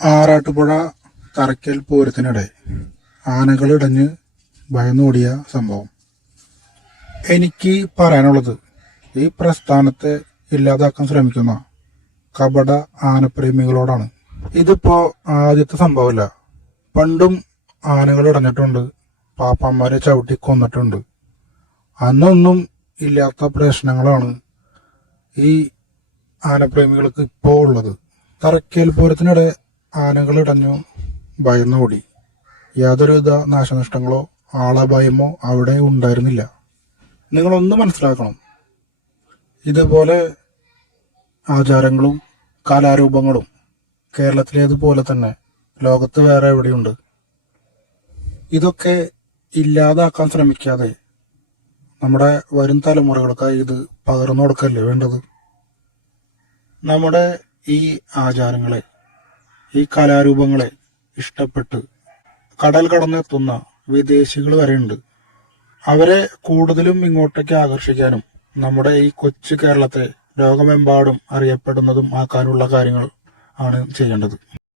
ആറാട്ടുപുഴ തറയ്ക്കൽ പൂരത്തിനിടെ ആനകളിടഞ്ഞ് ഭയന്നോടിയ സംഭവം. എനിക്ക് പറയാനുള്ളത് ഈ പ്രസ്ഥാനത്തെ ഇല്ലാതാക്കാൻ ശ്രമിക്കുന്ന കപട ആനപ്രേമികളോടാണ്. ഇതിപ്പോ ആദ്യത്തെ സംഭവമല്ല. പണ്ടും ആനകൾ ഇടഞ്ഞിട്ടുണ്ട്. പാപ്പാന്മാരെ ചവിട്ടി കൊന്നിട്ടുണ്ട്. അന്നൊന്നും ഇല്ലാത്ത പ്രശ്നങ്ങളാണ് ഈ ആനപ്രേമികൾക്ക് ഇപ്പോൾ ഉള്ളത്. തറക്കേൽ പൂരത്തിനിടെ ആനകൾ ഇടഞ്ഞു ഭയന്നോടി യാതൊരുവിധ നാശനഷ്ടങ്ങളോ ആളഭയമോ അവിടെ ഉണ്ടായിരുന്നില്ല. നിങ്ങളൊന്ന് മനസ്സിലാക്കണം. ഇതുപോലെ ആചാരങ്ങളും കലാരൂപങ്ങളും കേരളത്തിലേതുപോലെ തന്നെ ലോകത്ത് വേറെ എവിടെയുണ്ട്? ഇതൊക്കെ ഇല്ലാതാക്കാൻ ശ്രമിക്കാതെ നമ്മുടെ വരും തലമുറകൾക്കായി ഇത് പകർന്നു കൊടുക്കല്ലേ വേണ്ടത്? നമ്മുടെ ഈ ആചാരങ്ങളെ ഈ കലാരൂപങ്ങളെ ഇഷ്ടപ്പെട്ട് കടൽ കടന്നെത്തുന്ന വിദേശികൾ വരെയുണ്ട്. അവരെ കൂടുതലും ഇങ്ങോട്ടേക്ക് ആകർഷിക്കാനും നമ്മുടെ ഈ കൊച്ചു കേരളത്തെ ലോകമെമ്പാടും അറിയപ്പെടുന്നതും ആക്കാനുള്ള കാര്യങ്ങൾ ആണ് ചെയ്യേണ്ടത്.